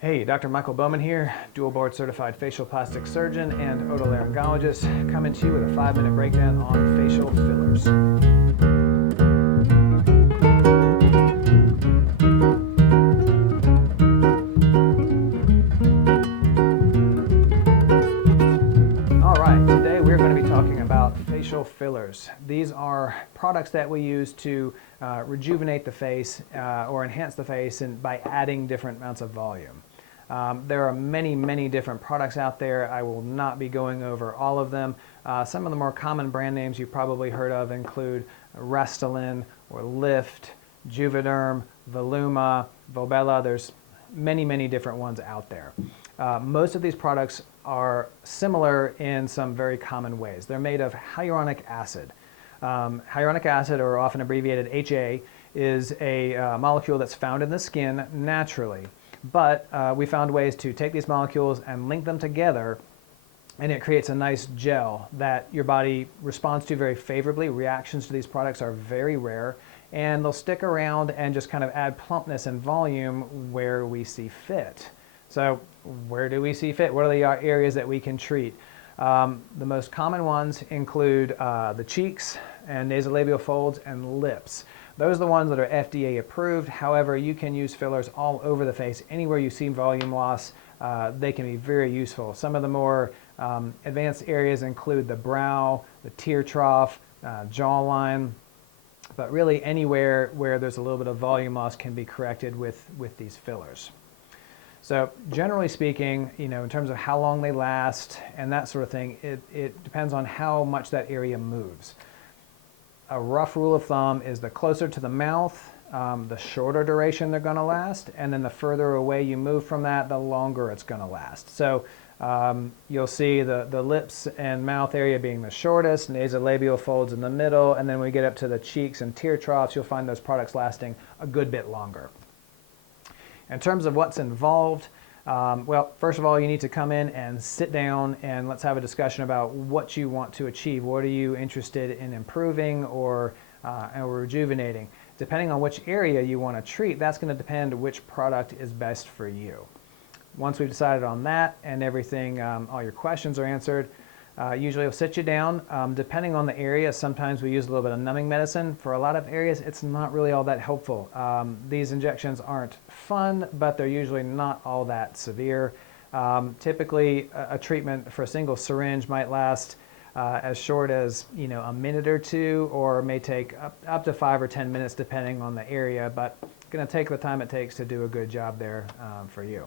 Hey, Dr. Michael Bowman here, dual board certified facial plastic surgeon and otolaryngologist, coming to you with a 5-minute breakdown on facial fillers. Alright, today we're going to be talking about facial fillers. These are products that we use to rejuvenate the face or enhance the face by adding different amounts of volume. There are many different products out there. I will not be going over all of them. Some of the more common brand names you've probably heard of include Restylane or Lift, Juvederm, Voluma, Volbella. There's many different ones out there. Most of these products are similar in some very common ways. They're made of hyaluronic acid. Hyaluronic acid, or often abbreviated HA, is a molecule that's found in the skin naturally. But we found ways to take these molecules and link them together, and it creates a nice gel that your body responds to very favorably. Reactions to these products are very rare, and they'll stick around and just kind of add plumpness and volume where we see fit. So where do we see fit? What are the areas that we can treat? The most common ones include the cheeks and nasolabial folds and lips. Those are the ones that are FDA approved. However, you can use fillers all over the face. Anywhere you see volume loss, they can be very useful. Some of the more advanced areas include the brow, the tear trough, jawline, but really anywhere where there's a little bit of volume loss can be corrected with these fillers. So generally speaking, in terms of how long they last and that sort of thing, it depends on how much that area moves. A rough rule of thumb is the closer to the mouth, the shorter duration they're going to last, and then the further away you move from that, the longer it's going to last. So you'll see the lips and mouth area being the shortest, nasolabial folds in the middle, and then when we get up to the cheeks and tear troughs, you'll find those products lasting a good bit longer. In terms of what's involved, well, first of all, you need to come in and sit down and let's have a discussion about what you want to achieve. What are you interested in improving or rejuvenating? Depending on which area you want to treat, that's going to depend which product is best for you. Once we've decided on that and everything, all your questions are answered, usually we'll sit you down. Depending on the area, sometimes we use a little bit of numbing medicine. For a lot of areas, it's not really all that helpful. These injections aren't fun, but they're usually not all that severe. Typically, a treatment for a single syringe might last as short as a minute or two, or may take up to 5 or 10 minutes depending on the area, but it's going to take the time it takes to do a good job there for you.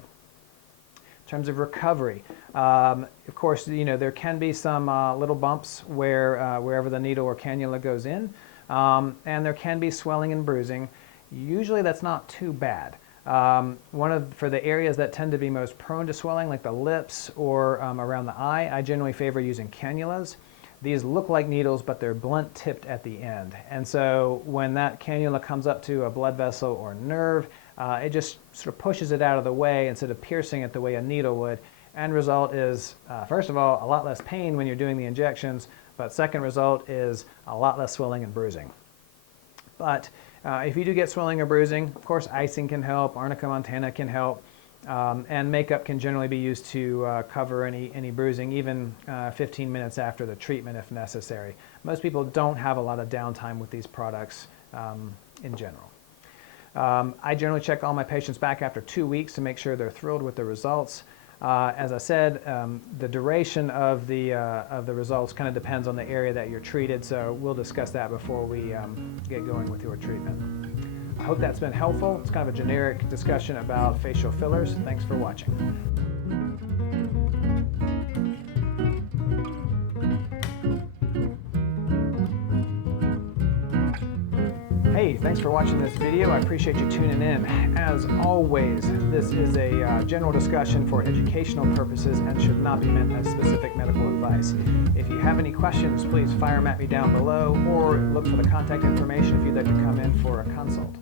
In terms of recovery, of course, there can be some little bumps wherever the needle or cannula goes in, and there can be swelling and bruising. Usually that's not too bad. For the areas that tend to be most prone to swelling, like the lips or around the eye, I generally favor using cannulas. These look like needles, but they're blunt tipped at the end. And so when that cannula comes up to a blood vessel or nerve, it just sort of pushes it out of the way instead of piercing it the way a needle would. End result is, first of all, a lot less pain when you're doing the injections, but second result is a lot less swelling and bruising. But if you do get swelling or bruising, of course, icing can help, arnica montana can help, and makeup can generally be used to cover any bruising, even 15 minutes after the treatment if necessary. Most people don't have a lot of downtime with these products in general. I generally check all my patients back after 2 weeks to make sure they're thrilled with the results. As I said, the duration of the results kind of depends on the area that you're treated, so we'll discuss that before we get going with your treatment. I hope that's been helpful. It's kind of a generic discussion about facial fillers. Thanks for watching. Hey, thanks for watching this video. I appreciate you tuning in. As always, this is a general discussion for educational purposes and should not be meant as specific medical advice. If you have any questions, please fire them at me down below or look for the contact information if you'd like to come in for a consult.